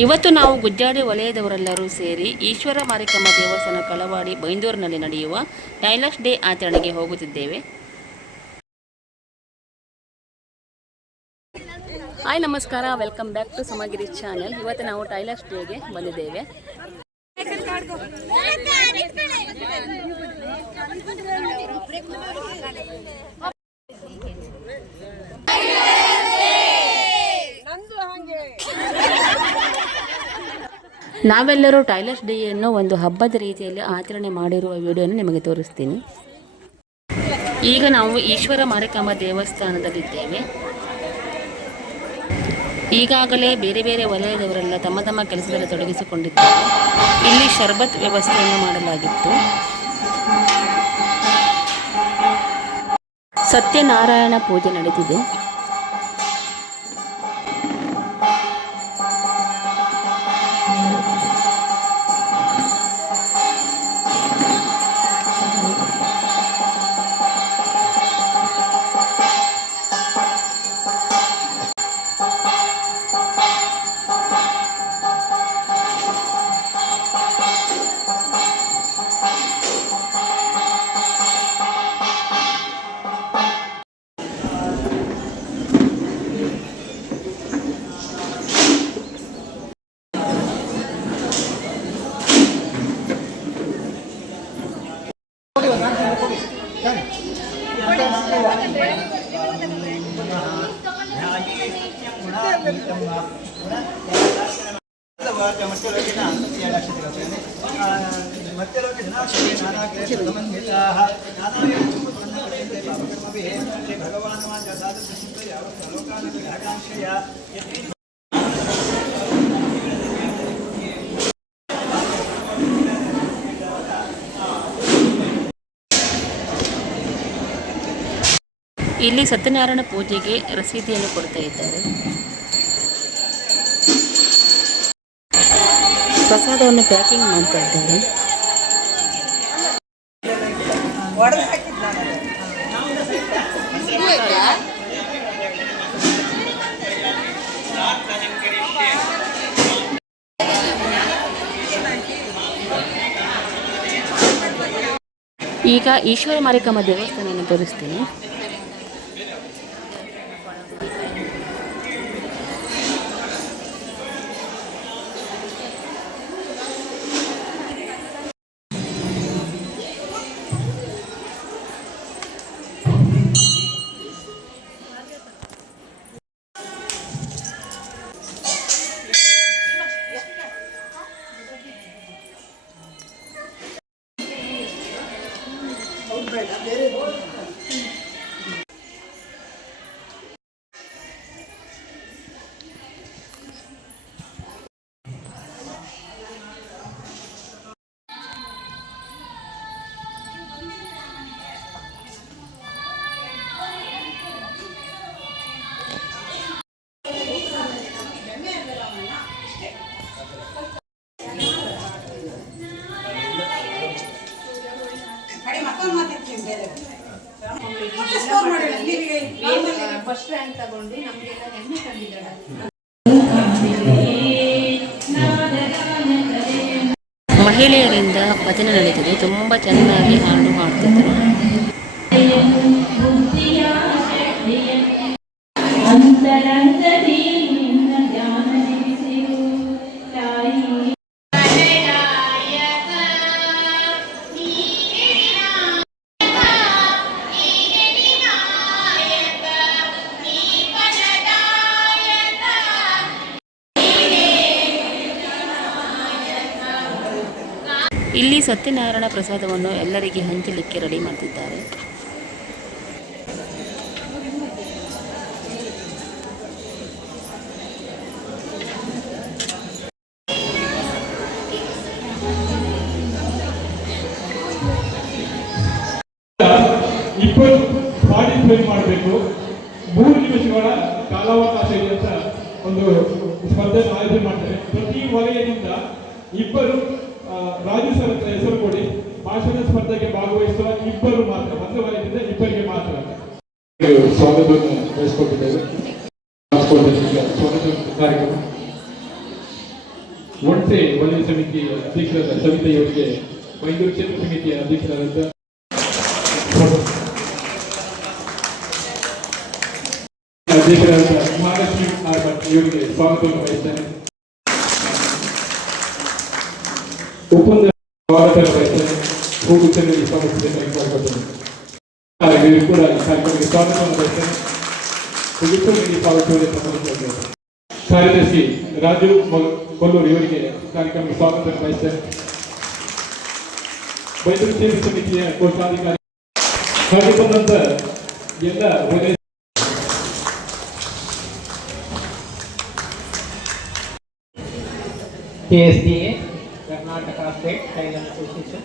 ಇವತ್ತು ನಾವು ಗುಜ್ಜಾಡಿ ವಲಯದವರೆಲ್ಲರೂ ಸೇರಿ ಈಶ್ವರ ಮಾರಿಕಮ್ಮ ದೇವಸ್ಥಾನ ಕಳವಾಡಿ ಬೈಂದೂರಿನಲ್ಲಿ ನಡೆಯುವ ಟೈಲರ್ಸ್ ಡೇ ಆಚರಣೆಗೆ ಹೋಗುತ್ತಿದ್ದೇವೆ. ಹಾಯ್ ನಮಸ್ಕಾರ, ವೆಲ್ಕಮ್ ಬ್ಯಾಕ್ ಟು ಸಮಗಿರಿ ಚಾನೆಲ್. ಇವತ್ತು ನಾವು ಟೈಲರ್ಸ್ ಡೇಗೆ ಬಂದಿದ್ದೇವೆ. ನಾವೆಲ್ಲರೂ ಟೈಲರ್ಸ್ ಡೇಯನ್ನು ಒಂದು ಹಬ್ಬದ ರೀತಿಯಲ್ಲಿ ಆಚರಣೆ ಮಾಡಿರುವ ವಿಡಿಯೋನ ನಿಮಗೆ ತೋರಿಸ್ತೀನಿ. ಈಗ ನಾವು ಈಶ್ವರ ಮಾರಿಕಮ್ಮ ದೇವಸ್ಥಾನದಲ್ಲಿದ್ದೇವೆ. ಈಗಾಗಲೇ ಬೇರೆ ಬೇರೆ ವಲಯದವರೆಲ್ಲ ತಮ್ಮ ತಮ್ಮ ಕೆಲಸದಲ್ಲಿ ತೊಡಗಿಸಿಕೊಂಡಿದ್ದಾರೆ. ಇಲ್ಲಿ ಶರ್ಬತ್ ವ್ಯವಸ್ಥೆಯನ್ನು ಮಾಡಲಾಗಿತ್ತು. ಸತ್ಯನಾರಾಯಣ ಪೂಜೆ ನಡೆದಿದೆ. ಇಲ್ಲಿ ಸತ್ಯನಾರಾಯಣ ಪೂಜೆಗೆ ರಸೀದಿಯನ್ನು ಕೊಡ್ತಾ ಇದ್ದಾರೆ. ಪ್ರಸಾದವನ್ನು ಪ್ಯಾಕಿಂಗ್ ಮಾಡ್ತಾ ಇದ್ದಾರೆ. ಈಗ ಈಶ್ವರ ಮಾರಿಕಮ್ಮ ದೇವಸ್ಥಾನವನ್ನು ತೋರಿಸ್ತೀನಿ. ಫಸ್ಟ್ ರ್ಯಾಂಕ್ ತಗೊಂಡು ನಮಗೆಲ್ಲ ಹೆಮ್ಮೆ ತಂದಿದ್ದಾಳೆ. ಮಹಿಳೆಯರಿಂದ ಭಜನೆ ನಡೀತಿದೆ. ತುಂಬ ಚೆನ್ನಾಗಿ ಹಾಡು ಹಾಡ್ತಿದ್ರು. ಇಲ್ಲಿ ಸತ್ಯನಾರಾಯಣ ಪ್ರಸಾದವನ್ನು ಎಲ್ಲರಿಗೆ ಹಂಚಲಿಕ್ಕೆ ರೆಡಿ ಮಾಡ್ತಿದ್ದಾರೆ. ಇಬ್ಬರು ಪಾರ್ಟಿಸಿಪೇಟ್ ಮಾಡಬೇಕು. 3 ನಿಮಿಷಗಳ ಕಾಲಾವಕಾಶ ಇದೆ ಅಂತ ಒಂದು ಸ್ಪರ್ಧೆಯನ್ನು ಆಯೋಜನೆ ಮಾಡ್ತಾರೆ. ಪ್ರತಿ ವಲಯದಿಂದ ಇಬ್ಬರು ರಾಜ್ಯ ಸರ್ಕಾರ ಹೆಸರು ಕೊಡಿ. ಭಾಷಣ ಸ್ಪರ್ಧೆಗೆ ಭಾಗವಹಿಸುವ ಇಬ್ಬರು ಮಾತ್ರ, ಒಂದು ವಲಯದಿಂದ ಇಬ್ಬರಿಗೆ ಮಾತ್ರ ಸ್ವಾಗತವನ್ನು ನಡೆಸಿಕೊಟ್ಟಿದ್ದೇವೆ. ಸ್ವಾಗತ ಕಾರ್ಯಕ್ರಮ ಒಣಸೆ ವಲಯ ಸಮಿತಿಯ ಅಧ್ಯಕ್ಷರಾದ ಸವಿತೆಯವರಿಗೆ, ಮೈಸೂರು ಕ್ಷೇತ್ರ ಸಮಿತಿಯ ಅಧ್ಯಕ್ಷರಾದ ಮಹಾಲಕ್ಷ್ಮಿ ಆರ್ ಭಟ್ ಇವರಿಗೆ ಸ್ವಾಗತವನ್ನು ಬಯಸ್ತೇನೆ. ಒಪ್ಪಂದ ಸ್ವಾಗತ ಬಯಸ್ತೇನೆ. ಹೂಗುಚ್ಛದಲ್ಲಿ ಸ್ವಾಗತಿಸಬೇಕಾಗಿ ಮಾಡ್ಕೊಳ್ತೇನೆ. ಇವರು ಕೂಡ ಈ ಕಾರ್ಯಕ್ರಮಕ್ಕೆ ಸ್ವಾಗತವನ್ನು ಬಯಸ್ತೇನೆ. ಹೂಗುಚ್ಛದಲ್ಲಿ ಸ್ವಾಗತವನ್ನು ಸಂಬಂಧಿಸಿದ್ದೇನೆ. ಕಾರ್ಯದರ್ಶಿ ರಾಜು ಕೊಲ್ಲೂರು ಇವರಿಗೆ ಕಾರ್ಯಕ್ರಮಕ್ಕೆ ಸ್ವಾಗತವನ್ನು ಬಯಸ್ತೇನೆ. ಮೈಸೂರು ಕ್ಷೇತ್ರ ಸಮಿತಿಯ ಕೋಶಾಧಿಕಾರಿ ಹಾಗೆ ಬಂದಂತ ಎಲ್ಲ ವಲಯ KSDA Karnataka state tailor association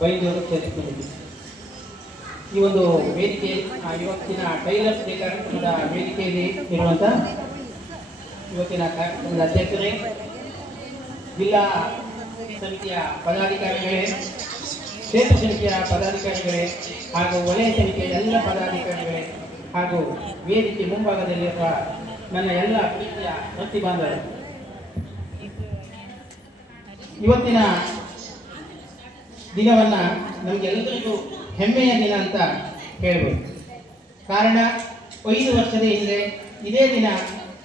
Byndoor ಕ್ಷೇತ್ರ ಸಮಿತಿ ಈ ಒಂದು ವೇದಿಕೆ ಇವತ್ತಿನ ಟೈಲರ್ಸ್ ಡೇ ಕಾರ್ಯಕ್ರಮದ ವೇದಿಕೆಯಲ್ಲಿ ಇರುವಂಥ ಇವತ್ತಿನ ಕಾರ್ಯಕ್ರಮದ ಅಧ್ಯಕ್ಷರೇ, ಜಿಲ್ಲಾ ಸಮಿತಿಯ ಪದಾಧಿಕಾರಿಗಳೇ, ಕ್ಷೇತ್ರ ಸಮಿತಿಯ ಪದಾಧಿಕಾರಿಗಳೇ ಹಾಗೂ ವಲಯ ಸಮಿತಿಯ ಎಲ್ಲ ಪದಾಧಿಕಾರಿಗಳೇ ಹಾಗೂ ವೇದಿಕೆ ಮುಂಭಾಗದಲ್ಲಿರುವ ನನ್ನ ಎಲ್ಲ ಪ್ರೀತಿಯ ವೃತ್ತಿ ಬಾಂಧವರು, ಇವತ್ತಿನ ದಿನವನ್ನು ನಮಗೆಲ್ಲರಿಗೂ ಹೆಮ್ಮೆಯ ದಿನ ಅಂತ ಹೇಳ್ಬೋದು. ಕಾರಣ 5 ವರ್ಷದ ಹಿಂದೆ ಇದೇ ದಿನ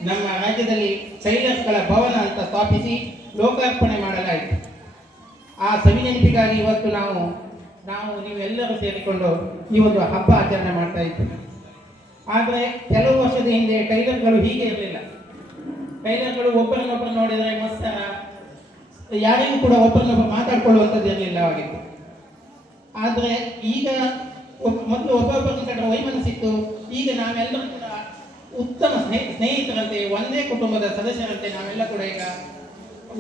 ನಮ್ಮ ರಾಜ್ಯದಲ್ಲಿ ಟೈಲರ್ಸ್ಗಳ ಭವನ ಅಂತ ಸ್ಥಾಪಿಸಿ ಲೋಕಾರ್ಪಣೆ ಮಾಡಲಾಯಿತು. ಆ ಸವಿನೆನಪಿಗಾಗಿ ಇವತ್ತು ನೀವೆಲ್ಲರೂ ಸೇರಿಕೊಂಡು ಈ ಒಂದು ಹಬ್ಬ ಆಚರಣೆ ಮಾಡ್ತಾ ಇದ್ದೀವಿ. ಆದರೆ ಕೆಲವು ವರ್ಷದ ಹಿಂದೆ ಟೈಲರ್ಗಳು ಹೀಗೆ ಇರಲಿಲ್ಲ. ಟೈಲರ್ಗಳು ಒಬ್ಬರನ್ನೊಬ್ಬರು ನೋಡಿದರೆ ಮತ್ಸರ, ಯಾರಿಗೂ ಕೂಡ ಒಬ್ಬರನ್ನೊಬ್ಬರು ಮಾತಾಡ್ಕೊಳ್ಳುವಂಥದ್ದು ಇರಲಿಲ್ಲ ಆಗಿತ್ತು. ಆದರೆ ಈಗ ಮೊದಲು ಒಬ್ಬೊಬ್ಬರ ಕಡೆ ವೈಮನಸ್ಸಿತ್ತು. ಈಗ ನಾವೆಲ್ಲರೂ ಕೂಡ ಉತ್ತಮ ಸ್ನೇಹಿತರಂತೆ, ಒಂದೇ ಕುಟುಂಬದ ಸದಸ್ಯರಂತೆ ನಾವೆಲ್ಲ ಕೂಡ ಈಗ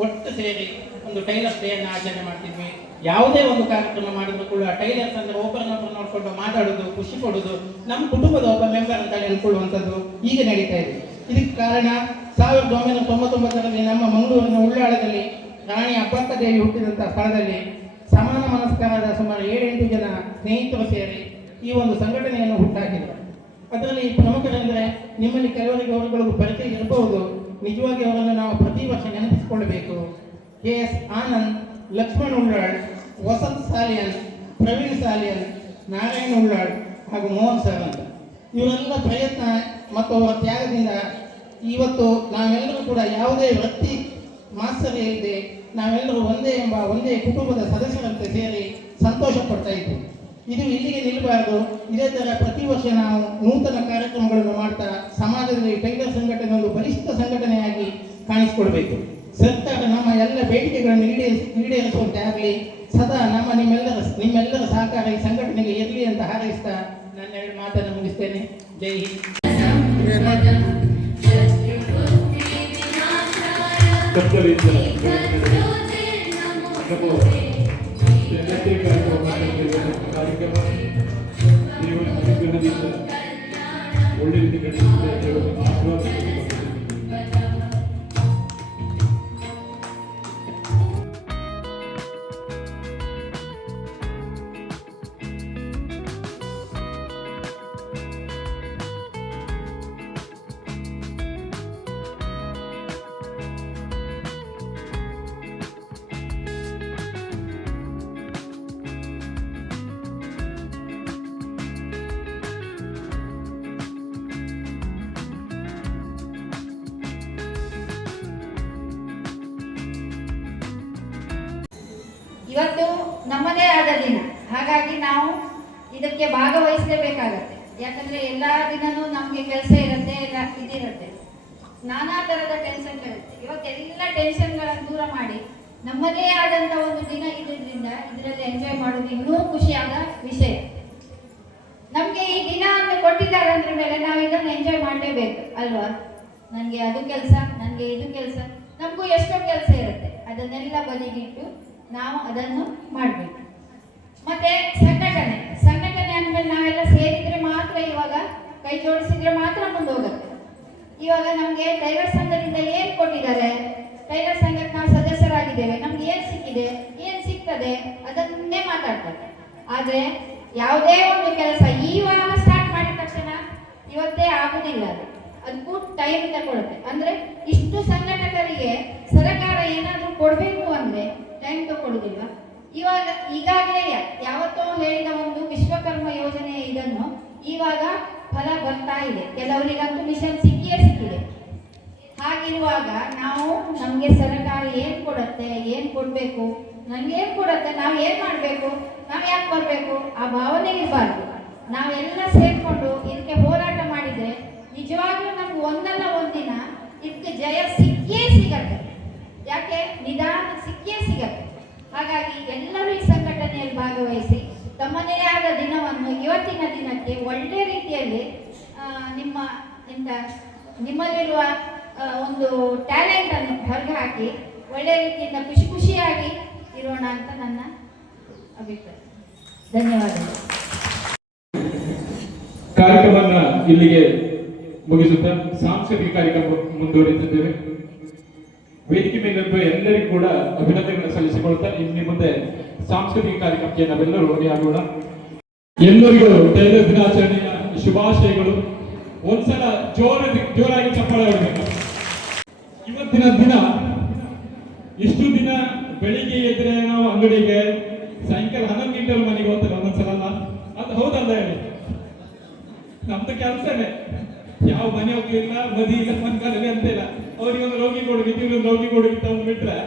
ಒಟ್ಟು ಸೇರಿ ಒಂದು ಟೈಲರ್ಸ್ ಡೇಯನ್ನು ಆಚರಣೆ ಮಾಡ್ತಿದ್ವಿ. ಯಾವುದೇ ಒಂದು ಕಾರ್ಯಕ್ರಮ ಮಾಡಿದ್ರು ಕೂಡ ಟೈಲರ್ಸ್ ಅಂದರೆ ಒಬ್ಬರನ್ನೊಬ್ಬರು ನೋಡಿಕೊಂಡು ಮಾತಾಡೋದು, ಖುಷಿ ಪಡೋದು, ನಮ್ಮ ಕುಟುಂಬದ ಒಬ್ಬ ಮೆಂಬರ್ ಅಂತ ಅನ್ಕೊಳ್ಳುವಂಥದ್ದು ಈಗ ನಡೀತಾ ಇದೆ. ಇದಕ್ಕೆ ಕಾರಣ 1999ರಲ್ಲಿ ನಮ್ಮ ಮಂಗಳೂರಿನ ಉಳ್ಳಾಳದಲ್ಲಿ ರಾಣಿ ಅಬ್ಬಕ್ಕ ದೇವಿ ಹುಟ್ಟಿದಂಥ ಸ್ಥಳದಲ್ಲಿ ಸಮಾನ ಮನಸ್ಕರಾದ ಸುಮಾರು 7-8 ಜನ ಸ್ನೇಹಿತರು ಸೇರಿ ಈ ಒಂದು ಸಂಘಟನೆಯನ್ನು ಹುಟ್ಟಾಕಿದರು. ಅದರಲ್ಲಿ ಪ್ರಮುಖರೆಂದರೆ ನಿಮ್ಮಲ್ಲಿ ಕೆಲವರಿಗೆ ಅವರುಗಳಿಗೂ ಪರಿಚಯ ಇರಬಹುದು. ನಿಜವಾಗಿ ಅವರನ್ನು ನಾವು ಪ್ರತಿ ವರ್ಷ ನೆನಪಿಸಿಕೊಳ್ಳಬೇಕು. KS ಆನಂದ್, ಲಕ್ಷ್ಮಣ್ ಉಳ್ಳಾಳ್, ವಸಂತ್ ಸಾಲಿಯನ್, ಪ್ರವೀಣ್ ಸಾಲಿಯನ್, ನಾರಾಯಣ್ ಉಳ್ಳಾಳ್ ಹಾಗೂ ಮೋಹನ್ ಸರ್ ಅಂತ ಇವರೆಲ್ಲ ಪ್ರಯತ್ನ ಮತ್ತು ಅವರ ತ್ಯಾಗದಿಂದ ಇವತ್ತು ನಾವೆಲ್ಲರೂ ಕೂಡ ಯಾವುದೇ ವೃತ್ತಿ ಮಾತ್ಸರ್ಯ ಇಲ್ಲದೆ ನಾವೆಲ್ಲರೂ ಒಂದೇ ಕುಟುಂಬದ ಸದಸ್ಯರಂತೆ ಸೇರಿ ಸಂತೋಷ ಪಡ್ತಾ ಇದ್ದೀವಿ. ಇದು ಇಲ್ಲಿಗೆ ನಿಲ್ಲಬಾರದು. ಇದೇ ಥರ ಪ್ರತಿ ವರ್ಷ ನಾವು ನೂತನ ಕಾರ್ಯಕ್ರಮಗಳನ್ನು ಮಾಡ್ತಾ ಸಮಾಜದಲ್ಲಿ ಟೈಲರ್ ಸಂಘಟನೆ ಒಂದು ಬಲಿಷ್ಠ ಸಂಘಟನೆಯಾಗಿ ಕಾಣಿಸಿಕೊಳ್ಬೇಕು. ಸರ್ಕಾರ ನಮ್ಮ ಎಲ್ಲ ಬೇಡಿಕೆಗಳನ್ನು ಈಡೇರಿಸುವಂತೆ ಆಗಲಿ. ಸದಾ ನಿಮ್ಮೆಲ್ಲರ ಸಹಕಾರ ಈ ಸಂಘಟನೆಗೆ ಇರಲಿ ಅಂತ ಹಾರೈಸ್ತಾ ನನ್ನ 2 ಮಾತನ್ನು ಮುಗಿಸ್ತೇನೆ. ಜೈ ಹಿಂದ್. ಒಳ್ಳೆ ರೀತಿ ಇವತ್ತು ನಮ್ಮದೇ ಆದ ದಿನ, ಹಾಗಾಗಿ ನಾವು ಇದಕ್ಕೆ ಭಾಗವಹಿಸಲೇಬೇಕಾಗತ್ತೆ. ಯಾಕಂದ್ರೆ ಎಲ್ಲ ದಿನನೂ ನಮಗೆ ಕೆಲಸ ಇರುತ್ತೆ, ಎಲ್ಲ ಇದಿರುತ್ತೆ, ನಾನಾ ತರದ ಟೆನ್ಷನ್ಗಳಿರುತ್ತೆ. ಇವತ್ತೆಲ್ಲ ಟೆನ್ಷನ್ಗಳನ್ನು ದೂರ ಮಾಡಿ ನಮ್ಮದೇ ಆದಂತ ಒಂದು ದಿನ ಇದ್ರಿಂದ ಇದರಲ್ಲಿ ಎಂಜಾಯ್ ಮಾಡೋದು ಇನ್ನೂ ಖುಷಿಯಾದ ವಿಷಯ. ನಮ್ಗೆ ಈ ದಿನ ಅನ್ನು ಕೊಟ್ಟಿದ್ದಾರೆ ಅಂದ್ರ ಮೇಲೆ ನಾವು ಇದನ್ನು ಎಂಜಾಯ್ ಮಾಡಲೇಬೇಕು ಅಲ್ವಾ? ನನಗೆ ಅದು ಕೆಲಸ, ನನಗೆ ಇದು ಕೆಲಸ, ನಮಗೂ ಎಷ್ಟೋ ಕೆಲಸ ಇರುತ್ತೆ. ಅದನ್ನೆಲ್ಲ ಬದಿಗಿಟ್ಟು ನಾವು ಅದನ್ನು ಮಾಡಬೇಕು. ಮತ್ತೆ ಸಂಘಟನೆ ಅಂದ್ಮೇಲೆ ನಾವೆಲ್ಲ ಸೇರಿದ್ರೆ ಮಾತ್ರ, ಇವಾಗ ಕೈ ಜೋಡಿಸಿದ್ರೆ ಮಾತ್ರ ಮುಂದೆ ಹೋಗುತ್ತೆ. ಇವಾಗ ನಮಗೆ ಟೈಲರ್ ಸಂಘದಿಂದ ಏನು ಕೊಟ್ಟಿದ್ದಾರೆ, ಟೈಲರ್ ಸಂಘಕ್ಕೆ ನಾವು ಸದಸ್ಯರಾಗಿದ್ದೇವೆ, ನಮ್ಗೆ ಏನು ಸಿಕ್ಕಿದೆ, ಏನು ಸಿಗ್ತದೆ ಅದನ್ನೇ ಮಾತಾಡ್ತಾರೆ. ಆದರೆ ಯಾವುದೇ ಒಂದು ಕೆಲಸ ಇವಾಗ ಸ್ಟಾರ್ಟ್ ಮಾಡಿದ ತಕ್ಷಣ ಇವತ್ತೇ ಆಗುದಿಲ್ಲ. ಅದು ಅದಕ್ಕೂ ಟೈಮ್ ತಗೊಳುತ್ತೆ. ಅಂದ್ರೆ ಇಷ್ಟು ಸಂಘಟಕರಿಗೆ ಸರ್ಕಾರ ಏನಾದರೂ ಕೊಡಬೇಕು ಅಂದ್ರೆ ಟೈಮ್ ತಗೊಳ್ಳೋದಿಲ್ವಾ? ಇವಾಗ ಈಗಾಗಲೇ ಯಾವತ್ತೋ ಹೇಳಿದ ಒಂದು ವಿಶ್ವಕರ್ಮ ಯೋಜನೆ ಇದನ್ನು ಇವಾಗ ಫಲ ಬರ್ತಾ ಇದೆ, ಕೆಲವರಿಗಂತೂ ಮಿಷನ್ ಸಿಕ್ಕಿದೆ. ಹಾಗಿರುವಾಗ ನಾವು ನಮಗೆ ಸರ್ಕಾರ ಏನು ಕೊಡುತ್ತೆ, ಏನು ಕೊಡಬೇಕು, ನಮ್ಗೆ ಏನು ಕೊಡುತ್ತೆ, ನಾವು ಏನು ಮಾಡಬೇಕು, ನಾವು ಯಾಕೆ ಬರಬೇಕು, ಆ ಭಾವನೆ ಇರಬಾರ್ದು. ನಾವೆಲ್ಲ ಸೇರ್ಕೊಂಡು ಇದಕ್ಕೆ ಹೋರಾಟ ಮಾಡಿದರೆ ನಿಜವಾಗ್ಲೂ ನಮ್ಗೆ ಒಂದಲ್ಲ ಒಂದಿನ ಇದಕ್ಕೆ ಜಯ ಸಿಕ್ಕೇ ಸಿಗತ್ತೆ. ಯಾಕೆ ನಿಧಾನ ಸಿಕ್ಕೇ ಸಿಗತ್ತೆ. ಹಾಗಾಗಿ ಎಲ್ಲರೂ ಈ ಸಂಘಟನೆಯಲ್ಲಿ ಭಾಗವಹಿಸಿ ತಮ್ಮದೇ ಆದ ದಿನವನ್ನು ಇವತ್ತಿನ ದಿನಕ್ಕೆ ಒಳ್ಳೆ ರೀತಿಯಲ್ಲಿ ನಿಮ್ಮಲ್ಲಿರುವ ಒಂದು ಟ್ಯಾಲೆಂಟ್ ಅನ್ನು ಹೊರಗೆ ಹಾಕಿ ಒಳ್ಳೆ ರೀತಿಯಿಂದ ಖುಷಿಯಾಗಿ ಇರೋಣ ಅಂತ ನನ್ನ ಅಭಿಪ್ರಾಯ. ಧನ್ಯವಾದಗಳು. ಕಾರ್ಯಕ್ರಮನ ಇಲ್ಲಿಗೆ ಮುಗಿಸುತ್ತಾ ಸಾಂಸ್ಕೃತಿಕ ಕಾರ್ಯಕ್ರಮ ಮುಂದುವರಿಸುತ್ತೇವೆ. ವೇದಿಕೆ ಮೇಲಿರುವ ಎಲ್ಲರಿಗೂ ಕೂಡ ಅಭಿನಂದನೆಗಳನ್ನು ಸಲ್ಲಿಸಿಕೊಳ್ತಾ ಇನ್ನು ಮುಂದೆ ಸಾಂಸ್ಕೃತಿಕ ಕಾರ್ಯಕ್ರಮಕ್ಕೆ ನಾವೆಲ್ಲರೂ ರೆಡಿಯಾಗೋಣ. ಎಲ್ಲರಿಗೂ ಟೈಲರ್ ದಿನಾಚರಣೆಯ ಶುಭಾಶಯಗಳು. ಒಂದ್ಸಲ ಜೋರಾಗಿ ಚಪ್ಪಾಳೆ ಹೊರಬೇಕು. ಇವತ್ತಿನ ದಿನ ಇಷ್ಟು ದಿನ ಬೆಳಿಗ್ಗೆ ಎದ್ರೆ ನಾವು ಅಂಗಡಿಗೆ, ಸಾಯಂಕಾಲ 11 ಗಂಟೆ ಮನೆಗೆ ಹೋಗ್ತಾರೆ ಒಂದೊಂದ್ಸಲ ಅಲ್ಲ, ಅದು ಹೌದಲ್ಲ ಹೇಳಿ. ನಮ್ದು ಕೆಲಸನೇ ಯಾವ ಮನೆ ಹೋಗ್ಲಿಲ್ಲ, ಮದಿ ಇಲ್ಲ, ಮನ್ಕಾಲಲ್ಲಿ ಅಂತ ಇಲ್ಲ. ಅವ್ರಿಗೊಂದು ರೋಗಿ ಕೊಡುಗಿತ್ತು, ಇವ್ರೊಂದು ರೋಗಿ ಕೊಡುಗಿತ್ತು ಅಂತ ಬಿಟ್ರೆ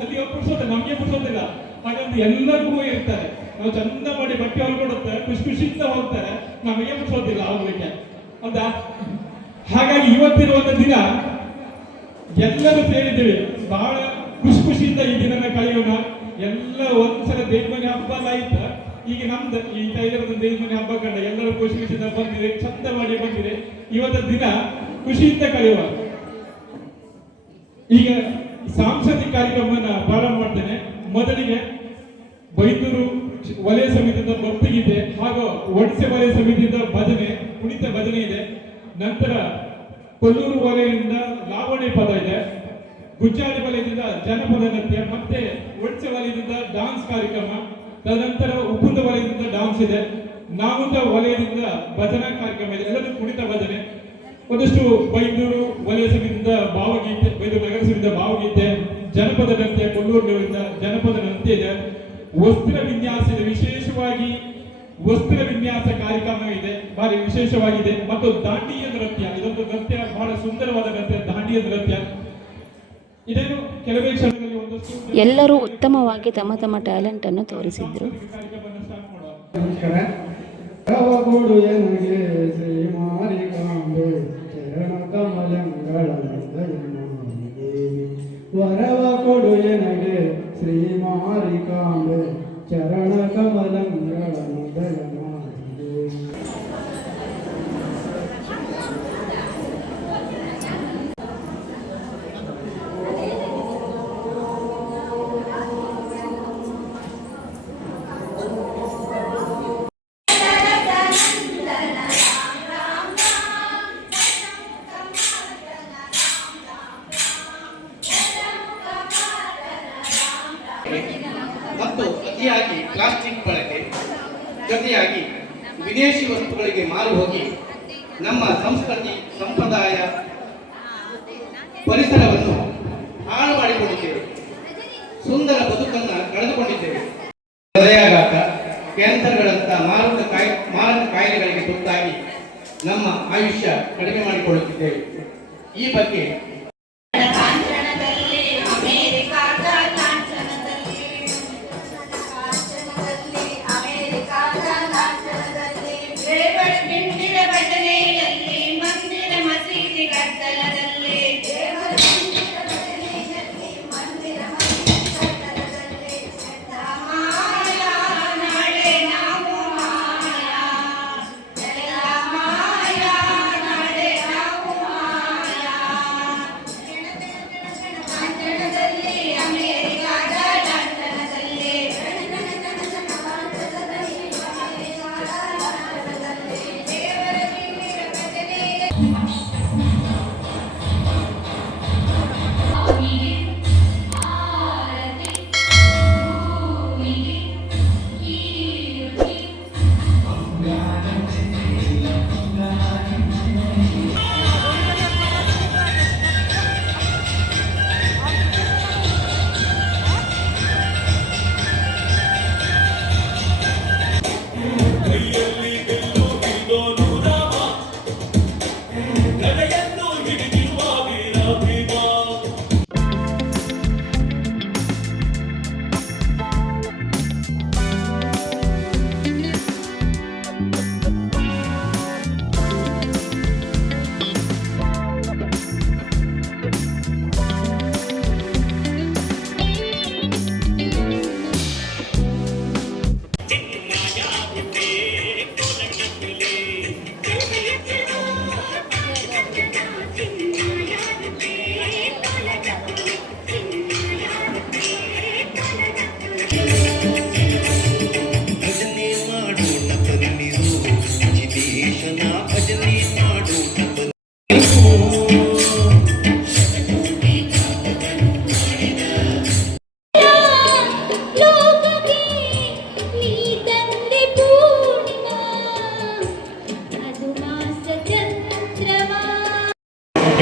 ಅಲ್ಲಿ ಪುಡ್ಸೋದಿಲ್ಲ, ನಮ್ಗೆ ಪುಡ್ಸೋದಿಲ್ಲ. ಹಾಗಂತ ಎಲ್ಲರಿಗೂ ಇರ್ತಾರೆ. ನಾವು ಚಂದ ಮಾಡಿ ಬಟ್ಟೆ ಹೊಲ್ಕೊಡುತ್ತೆ, ಖುಷಿಯಿಂದ ಹೋಗ್ತಾರೆ, ನಮಗೆ ಪುಡ್ಸೋದಿಲ್ಲ ಹೋಗ್ಲಿಕ್ಕೆ ಹೌದಾ. ಹಾಗಾಗಿ ಇವತ್ತಿರುವಂತ ದಿನ ಎಲ್ಲರೂ ಸೇರಿದ್ದೇವೆ, ಬಹಳ ಖುಷಿಯಿಂದ ಈ ದಿನನ ಕಳೆಯೋಣ. ಎಲ್ಲ ಒಂದ್ಸಲ ದೇವಮನೆ ಹಬ್ಬ ಆಯ್ತು, ಈಗ ನಮ್ದು ಈ ಟೈಲರ್ ದೇವಮನೆ ಹಬ್ಬ ಕಂಡ ಎಲ್ಲರೂ ಖುಷಿಯಿಂದ ಬಂದಿದೆ, ಚಂದ ಮಾಡಿ ಬಂದಿದೆ. ಇವತ್ತ ದಿನ ಖುಷಿಯಿಂದ ಕಳೆಯುವ. ಈಗ ಸಾಂಸ್ಕೃತಿಕ ಕಾರ್ಯಕ್ರಮವನ್ನ ಪ್ರಾರಂಭ ಮಾಡ್ತೇನೆ. ಮೊದಲಿಗೆ ಬೈಂದೂರು ವಲಯ ಸಮಿತಿಯಿಂದ ಭಕ್ತಿಗೀತೆ ಹಾಗೂ ಒಡಿಸೆ ವಲಯ ಸಮಿತಿಯಿಂದ ಭಜನೆ, ಕುಣಿತ ಭಜನೆ ಇದೆ. ನಂತರ ಕೊಲ್ಲೂರು ವಲಯದಿಂದ ಲಾವಣಿ ಪದ ಇದೆ. ಗುಜ್ಜಾಡಿ ವಲಯದಿಂದ ಜನಪದ ನೃತ್ಯ, ಮತ್ತೆ ಒಡಿಸೆ ವಲಯದಿಂದ ಡಾನ್ಸ್ ಕಾರ್ಯಕ್ರಮ. ತದನಂತರ ಉಪ್ಪುಂದ ವಲಯದಿಂದ ಡಾನ್ಸ್ ಇದೆ. ನಾವುಂದ ವಲಯದಿಂದ ಭಜನಾ ಕಾರ್ಯಕ್ರಮ ಇದೆ, ಎಲ್ಲರೂ ಕುಣಿತ ಭಜನೆ. ಒಂದಷ್ಟು ಬೈಂದೂರು ವಲಯ ಸಮಿತಿಯಿಂದ ಭಾವಗೀತೆ, ಬೈಂದೂರು ನಗರ ಸಮಿತಿಯಿಂದ ಭಾವಗೀತೆ, ಜನಪದ ನೃತ್ಯ, ಕೊಲ್ಲೂರಿನಿಂದ ಜನಪದ ನೃತ್ಯ ಇದೆ. ವಸ್ತ್ರ ವಿನ್ಯಾಸ ಇದೆ, ವಿಶೇಷವಾಗಿ ವಸ್ತ್ರ ವಿನ್ಯಾಸ ಕಾರ್ಯಕ್ರಮ ಇದೆ, ಭಾರಿ ವಿಶೇಷವಾಗಿದೆ. ಮತ್ತು ದಾಂಡಿಯ ನೃತ್ಯ, ಇದೊಂದು ನೃತ್ಯ ಬಹಳ ಸುಂದರವಾದ ನೃತ್ಯ, ದಾಂಡಿಯ ನೃತ್ಯ. ಇದೇನು ಕೆಲವೇ ಕ್ಷಣದಲ್ಲಿ ಒಂದಷ್ಟು ಎಲ್ಲರೂ ಉತ್ತಮವಾಗಿ ತಮ್ಮ ತಮ್ಮ ಟ್ಯಾಲೆಂಟ್ ಅನ್ನು ತೋರಿಸಿದ್ರು. ವರವಕೊಡು ಎನಗೆ ಶ್ರೀ ಮಾರಿಕಾಂಬೆ ಚರಣ ಕಮಲಂಗಳನಂದಯಮಾಲಿನಿ. ವರವಕೊಡು ಎನಗೆ ಶ್ರೀ ಮಾರಿಕಾಂಬೆ ಚರಣ ಕಮಲಂಗಳನಂದಯಮಾಲಿನಿ. ಮತ್ತು ಅತಿಯಾಗಿ ಪ್ಲಾಸ್ಟಿಕ್ ಬಳಕೆ, ಜೊತೆಯಾಗಿ ವಿದೇಶಿ ವಸ್ತುಗಳಿಗೆ ಮಾರು ಹೋಗಿ ನಮ್ಮ ಸಂಸ್ಕೃತಿ, ಸಂಪ್ರದಾಯ, ಪರಿಸರವನ್ನು ಹಾಳು ಮಾಡಿಕೊಂಡಿದ್ದೇವೆ. ಸುಂದರ ಬದುಕನ್ನು ಕಳೆದುಕೊಂಡಿದ್ದೇವೆ. ಹೃದಯಾಘಾತ, ಕ್ಯಾನ್ಸರ್ಗಳಂಥ ಮಾರಕ ಕಾಯಿಲೆಗಳಿಗೆ ತುತ್ತಾಗಿ ನಮ್ಮ ಆಯುಷ್ಯ ಕಡಿಮೆ ಮಾಡಿಕೊಳ್ಳುತ್ತಿದ್ದೇವೆ. ಈ ಬಗ್ಗೆ